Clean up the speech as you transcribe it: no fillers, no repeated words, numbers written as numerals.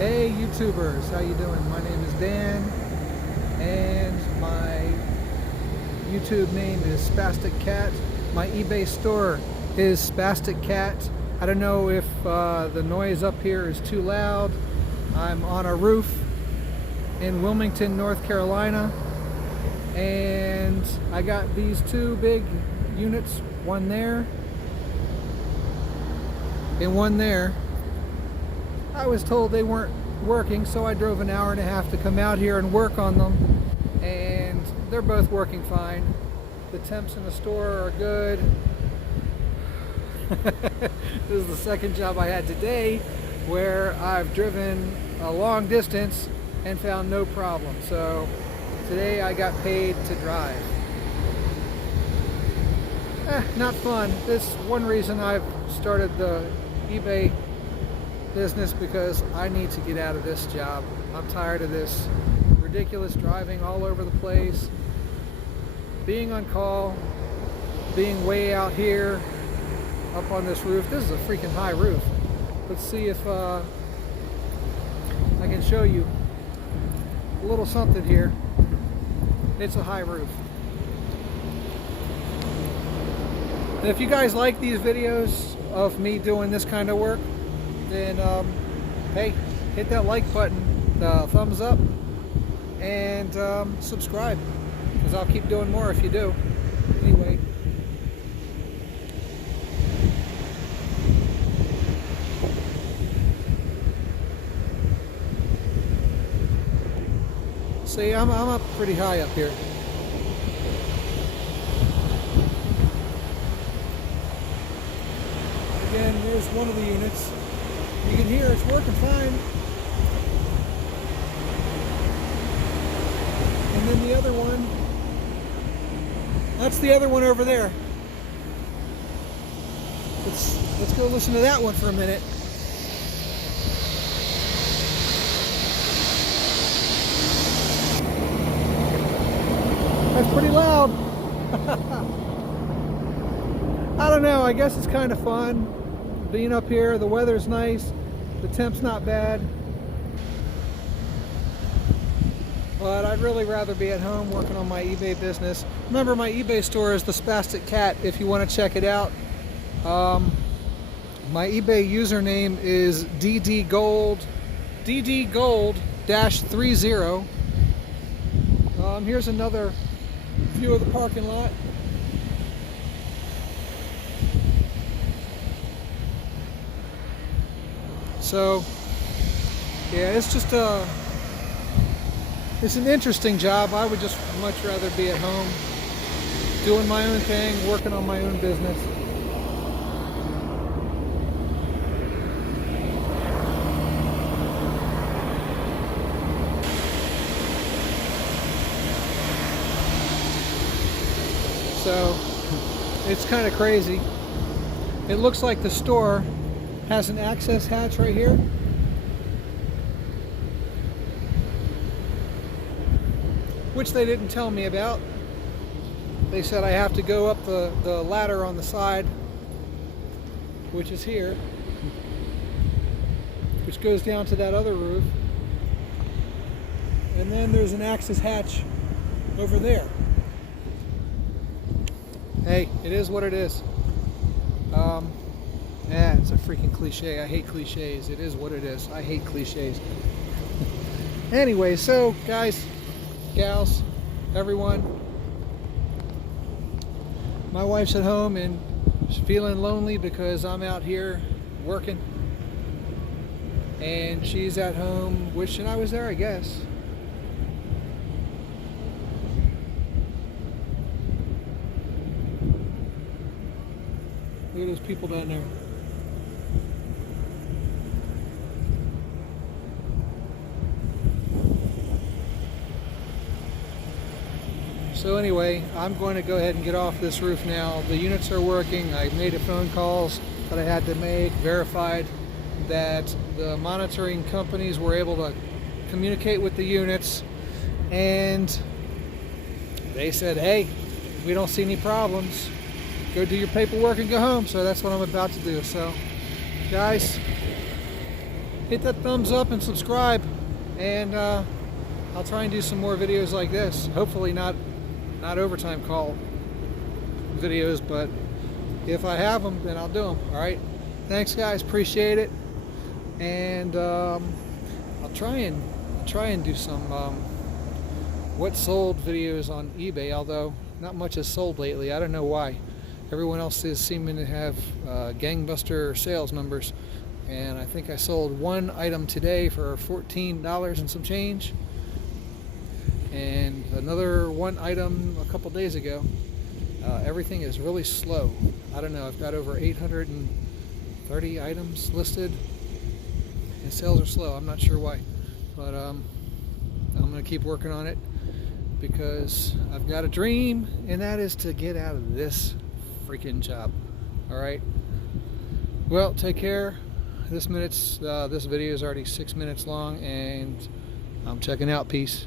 Hey YouTubers, how you doing? My name is Dan and my YouTube name is Spastic Cat. My eBay store is Spastic Cat. I don't know if the noise up here is too loud. I'm on a roof in Wilmington, North Carolina, and I got these two big units, one there and one there. I was told they weren't working, so I drove an hour and a half to come out here and work on them, and they're both working fine. The temps in the store are good. This is the second job I had today where I've driven a long distance and found no problem. So today I got paid to drive. Not fun. This one reason I've started the eBay business, because I need to get out of this job. I'm tired of this ridiculous driving all over the place, being on call, being way out here up on this roof. This is a freaking high roof. Let's see if I can show you a little something here. It's a high roof. And if you guys like these videos of me doing this kind of work, then hey, hit that like button, thumbs up, and subscribe, because I'll keep doing more if you do. Anyway, see, I'm up pretty high up here. Again, there's one of the units. You can hear it's working fine. And then the other one, that's the other one over there. Let's go listen to that one for a minute. That's pretty loud. I don't know, I guess it's kind of fun being up here. The weather's nice, the temp's not bad, but I'd really rather be at home working on my eBay business. Remember, my eBay store is the Spastic Cat if you want to check it out. My eBay username is ddgold, ddgold-30. Here's another view of the parking lot. So yeah, it's just it's an interesting job. I would just much rather be at home doing my own thing, working on my own business. So it's kind of crazy. It looks like the store has an access hatch right here. Which they didn't tell me about. They said I have to go up the ladder on the side, which is here, which goes down to that other roof. And then there's an access hatch over there. Hey, it is what it is. Yeah, it's a freaking cliche. I hate cliches. It is what it is. I hate cliches. Anyway, so guys, gals, everyone, my wife's at home and she's feeling lonely because I'm out here working, and she's at home wishing I was there, I guess. Look at those people down there. So anyway, I'm going to go ahead and get off this roof now. The units are working. I made a phone calls that I had to make, verified that the monitoring companies were able to communicate with the units, and they said, hey, we don't see any problems. Go do your paperwork and go home. So that's what I'm about to do. So guys, hit that thumbs up and subscribe, and I'll try and do some more videos like this. Hopefully not overtime call videos, but if I have them, then I'll do them. All right, thanks guys, appreciate it. And I'll try and do some what sold videos on eBay, although not much has sold lately. I don't know why. Everyone else is seeming to have gangbuster sales numbers, and I think I sold one item today for $14 and some change, and another one item a couple days ago. Everything is really slow. I don't know, I've got over 830 items listed, and sales are slow. I'm not sure why, but I'm gonna keep working on it, because I've got a dream, and that is to get out of this freaking job. All right, well, take care. This video is already 6 minutes long, and I'm checking out. Peace.